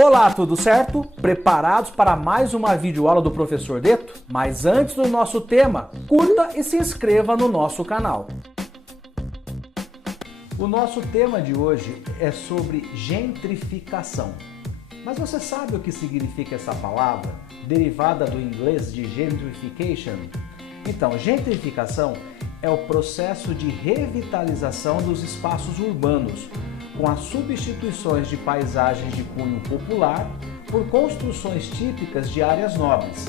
Olá, tudo certo? Preparados para mais uma videoaula do Professor Deto? Mas antes do nosso tema, curta e se inscreva no nosso canal. O nosso tema de hoje é sobre gentrificação. Mas você sabe o que significa essa palavra, derivada do inglês de gentrification? Então, gentrificação é o processo de revitalização dos espaços urbanos, com as substituições de paisagens de cunho popular por construções típicas de áreas nobres.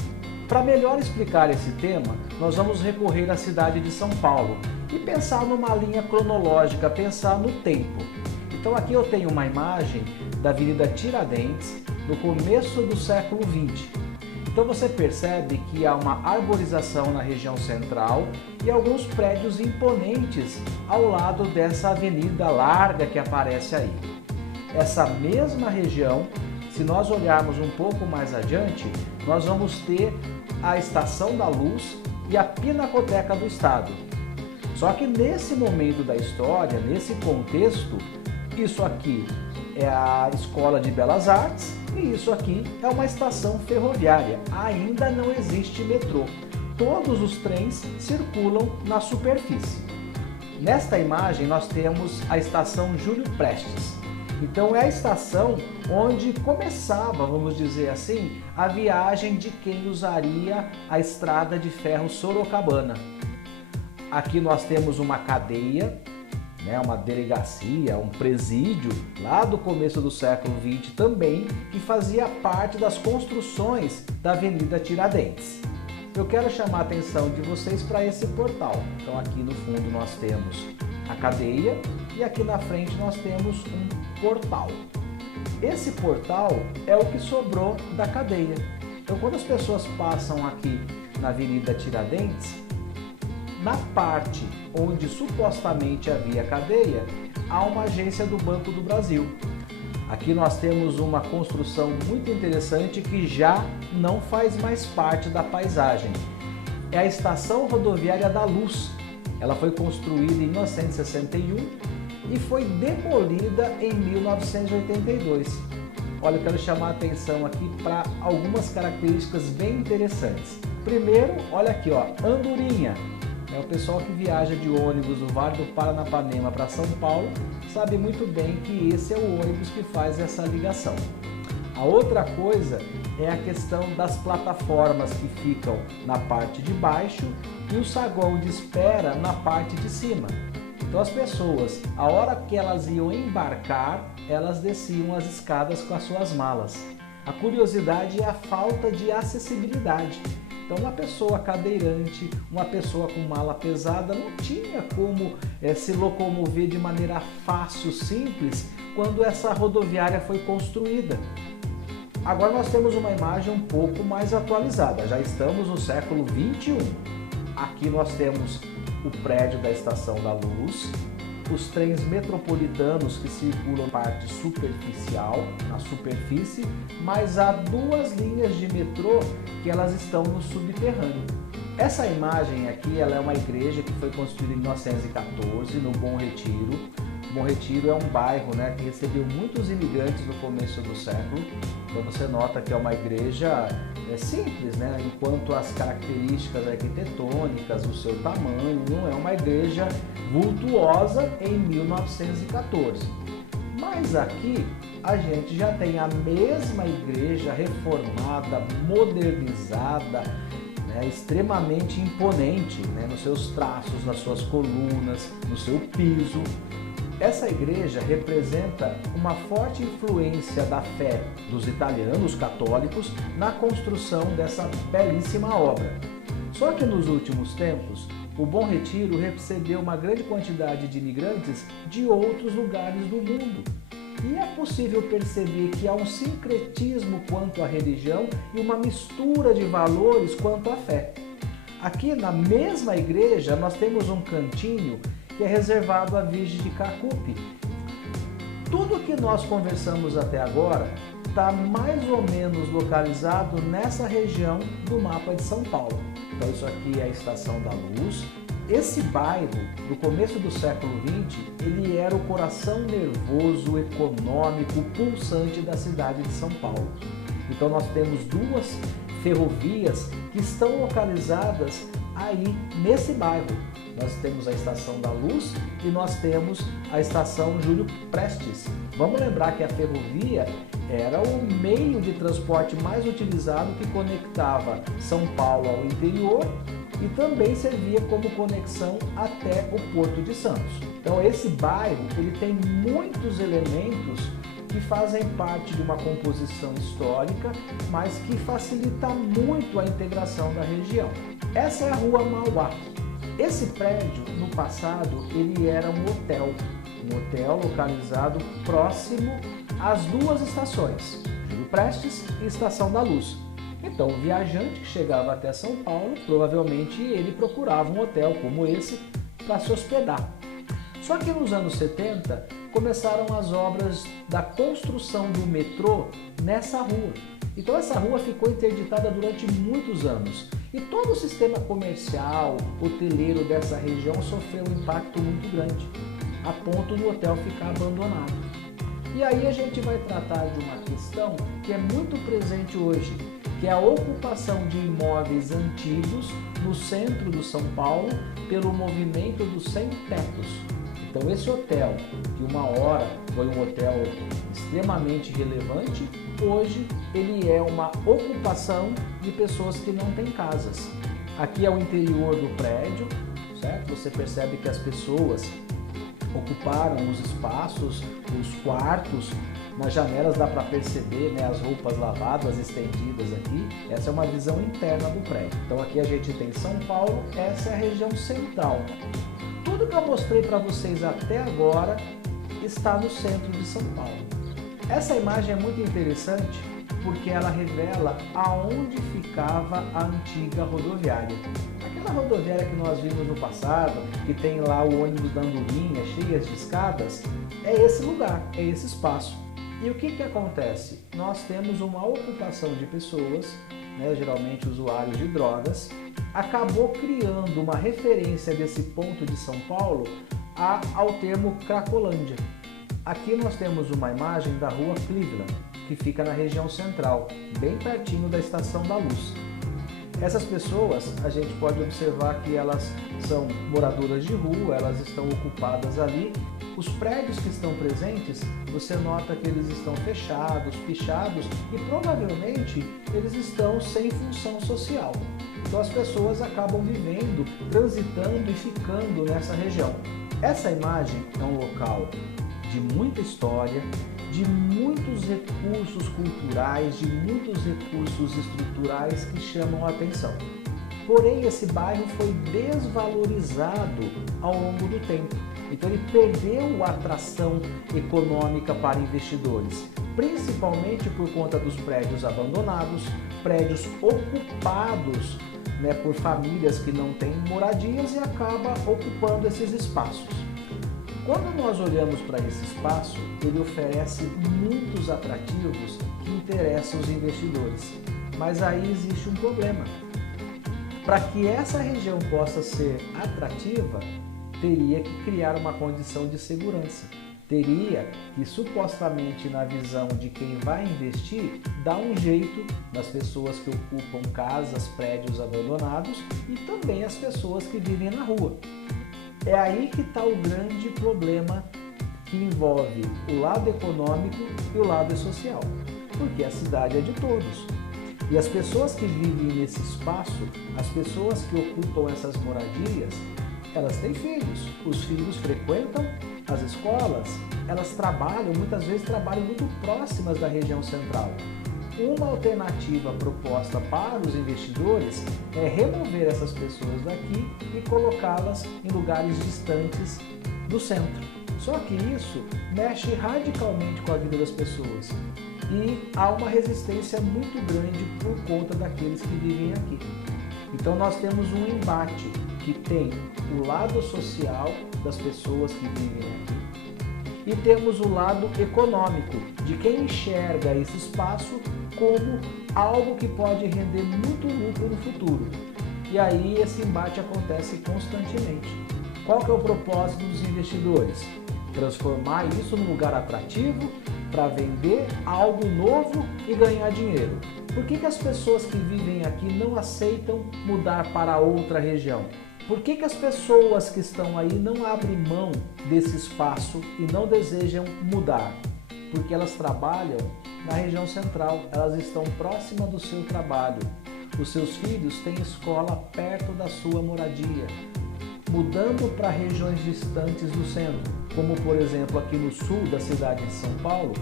Para melhor explicar esse tema, nós vamos recorrer à cidade de São Paulo e pensar numa linha cronológica, pensar no tempo. Então aqui eu tenho uma imagem da Avenida Tiradentes, no começo do século XX. Então você percebe que há uma arborização na região central e alguns prédios imponentes ao lado dessa avenida larga que aparece aí. Essa mesma região, se nós olharmos um pouco mais adiante, nós vamos ter a Estação da Luz e a Pinacoteca do Estado. Só que nesse momento da história, nesse contexto, isso aqui é a Escola de Belas Artes e isso aqui é uma estação ferroviária. Ainda não existe metrô. Todos os trens circulam na superfície. Nesta imagem nós temos a estação Júlio Prestes. Então é a estação onde começava, vamos dizer assim, a viagem de quem usaria a estrada de ferro Sorocabana. Aqui nós temos uma cadeia, uma delegacia, um presídio, lá do começo do século XX também, que fazia parte das construções da Avenida Tiradentes. Eu quero chamar a atenção de vocês para esse portal. Então aqui no fundo nós temos a cadeia e aqui na frente nós temos um portal. Esse portal é o que sobrou da cadeia. Então quando as pessoas passam aqui na Avenida Tiradentes, na parte onde supostamente havia cadeia, há uma agência do Banco do Brasil. Aqui nós temos uma construção muito interessante que já não faz mais parte da paisagem. É a Estação Rodoviária da Luz. Ela foi construída em 1961 e foi demolida em 1982. Olha, eu quero chamar a atenção aqui para algumas características bem interessantes. Primeiro, olha aqui, ó, Andorinha. O pessoal que viaja de ônibus do Vale do Paranapanema para São Paulo sabe muito bem que esse é o ônibus que faz essa ligação. A outra coisa é a questão das plataformas que ficam na parte de baixo e o saguão de espera na parte de cima. Então as pessoas, a hora que elas iam embarcar, elas desciam as escadas com as suas malas. A curiosidade é a falta de acessibilidade. Então uma pessoa cadeirante, uma pessoa com mala pesada não tinha como se locomover de maneira fácil, simples, quando essa rodoviária foi construída. Agora nós temos uma imagem um pouco mais atualizada, já estamos no século XXI. Aqui nós temos o prédio da Estação da Luz, os trens metropolitanos que circulam na parte superficial, na superfície, mas há duas linhas de metrô que elas estão no subterrâneo. Essa imagem aqui, ela é uma igreja que foi construída em 1914 no Bom Retiro. Bom Retiro é um bairro, que recebeu muitos imigrantes no começo do século. Então você nota que é uma igreja simples, enquanto as características arquitetônicas, o seu tamanho, não é uma igreja vultuosa em 1914. Mas aqui a gente já tem a mesma igreja reformada, modernizada, extremamente imponente, nos seus traços, nas suas colunas, no seu piso. Essa igreja representa uma forte influência da fé dos italianos católicos na construção dessa belíssima obra. Só que nos últimos tempos, o Bom Retiro recebeu uma grande quantidade de imigrantes de outros lugares do mundo. E é possível perceber que há um sincretismo quanto à religião e uma mistura de valores quanto à fé. Aqui na mesma igreja nós temos um cantinho que é reservado à Virgem de Cacupe. Tudo que nós conversamos até agora está mais ou menos localizado nessa região do mapa de São Paulo. Então isso aqui é a Estação da Luz, Esse bairro, no começo do século XX, ele era o coração nervoso, econômico, pulsante da cidade de São Paulo. Então nós temos duas ferrovias que estão localizadas aí nesse bairro. Nós temos a Estação da Luz e nós temos a Estação Júlio Prestes. Vamos lembrar que a ferrovia era o meio de transporte mais utilizado que conectava São Paulo ao interior e também servia como conexão até o Porto de Santos. Então esse bairro ele tem muitos elementos que fazem parte de uma composição histórica, mas que facilita muito a integração da região. Essa é a Rua Mauá. Esse prédio, no passado, ele era um hotel localizado próximo às duas estações, Júlio Prestes e Estação da Luz. Então, o viajante que chegava até São Paulo, provavelmente ele procurava um hotel como esse para se hospedar. Só que nos anos 70 começaram as obras da construção do metrô nessa rua. Então essa rua ficou interditada durante muitos anos e todo o sistema comercial, hoteleiro dessa região sofreu um impacto muito grande, a ponto do hotel ficar abandonado. E aí a gente vai tratar de uma questão que é muito presente hoje, que é a ocupação de imóveis antigos no centro do São Paulo pelo movimento dos sem-tetos. Então esse hotel, que uma hora foi um hotel extremamente relevante, hoje ele é uma ocupação de pessoas que não têm casas. Aqui é o interior do prédio, certo? Você percebe que as pessoas ocuparam os espaços, os quartos, nas janelas dá para perceber, né, as roupas lavadas, estendidas aqui. Essa é uma visão interna do prédio. Então aqui a gente tem São Paulo, essa é a região central. Tudo que eu mostrei para vocês até agora está no centro de São Paulo. Essa imagem é muito interessante porque ela revela aonde ficava a antiga rodoviária. Aquela rodoviária que nós vimos no passado, que tem lá o ônibus dando linha, cheias de escadas, é esse lugar, é esse espaço. E o que acontece? Nós temos uma ocupação de pessoas, né, geralmente usuários de drogas, acabou criando uma referência desse ponto de São Paulo ao termo Cracolândia. Aqui nós temos uma imagem da rua Cleveland, que fica na região central, bem pertinho da Estação da Luz. Essas pessoas, a gente pode observar que elas são moradoras de rua, elas estão ocupadas ali. Os prédios que estão presentes, você nota que eles estão fechados, pichados e provavelmente eles estão sem função social. Então as pessoas acabam vivendo, transitando e ficando nessa região. Essa imagem é um local de muita história, de muitos recursos culturais, de muitos recursos estruturais que chamam a atenção. Porém, esse bairro foi desvalorizado ao longo do tempo. Então ele perdeu a atração econômica para investidores, principalmente por conta dos prédios abandonados, prédios ocupados, né, por famílias que não têm moradias e acaba ocupando esses espaços. Quando nós olhamos para esse espaço, ele oferece muitos atrativos que interessam os investidores. Mas aí existe um problema. Para que essa região possa ser atrativa, teria que criar uma condição de segurança. Teria que, supostamente, na visão de quem vai investir, dar um jeito nas pessoas que ocupam casas, prédios abandonados e também as pessoas que vivem na rua. É aí que está o grande problema que envolve o lado econômico e o lado social, porque a cidade é de todos. E as pessoas que vivem nesse espaço, as pessoas que ocupam essas moradias, elas têm filhos. Os filhos frequentam as escolas, elas trabalham, muitas vezes trabalham muito próximas da região central. Uma alternativa proposta para os investidores é remover essas pessoas daqui e colocá-las em lugares distantes do centro. Só que isso mexe radicalmente com a vida das pessoas e há uma resistência muito grande por conta daqueles que vivem aqui. Então nós temos um embate que tem o lado social das pessoas que vivem aqui e temos o lado econômico de quem enxerga esse espaço como algo que pode render muito lucro no futuro. E aí esse embate acontece constantemente. Qual que é o propósito dos investidores? Transformar isso num lugar atrativo para vender algo novo e ganhar dinheiro. Por que as pessoas que vivem aqui não aceitam mudar para outra região? Por que as pessoas que estão aí não abrem mão desse espaço e não desejam mudar? Porque elas trabalham na região central, elas estão próximas do seu trabalho. Os seus filhos têm escola perto da sua moradia. Mudando para regiões distantes do centro, como por exemplo aqui no sul da cidade de São Paulo,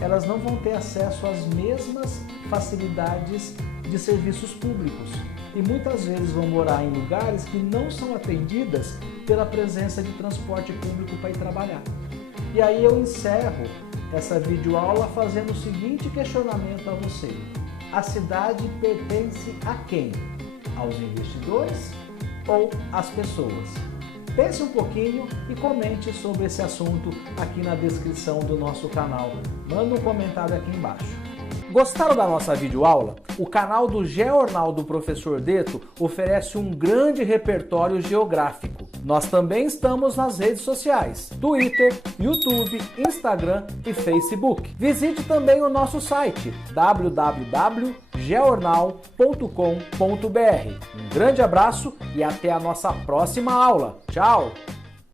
elas não vão ter acesso às mesmas facilidades de serviços públicos e muitas vezes vão morar em lugares que não são atendidas pela presença de transporte público para ir trabalhar. E aí eu encerro essa videoaula fazendo o seguinte questionamento a você: a cidade pertence a quem? Aos investidores ou às pessoas? Pense um pouquinho e comente sobre esse assunto aqui na descrição do nosso canal. Manda um comentário aqui embaixo. Gostaram da nossa videoaula? O canal do Geornal do Professor Deto oferece um grande repertório geográfico. Nós também estamos nas redes sociais, Twitter, YouTube, Instagram e Facebook. Visite também o nosso site www.geornal.com.br. Um grande abraço e até a nossa próxima aula. Tchau!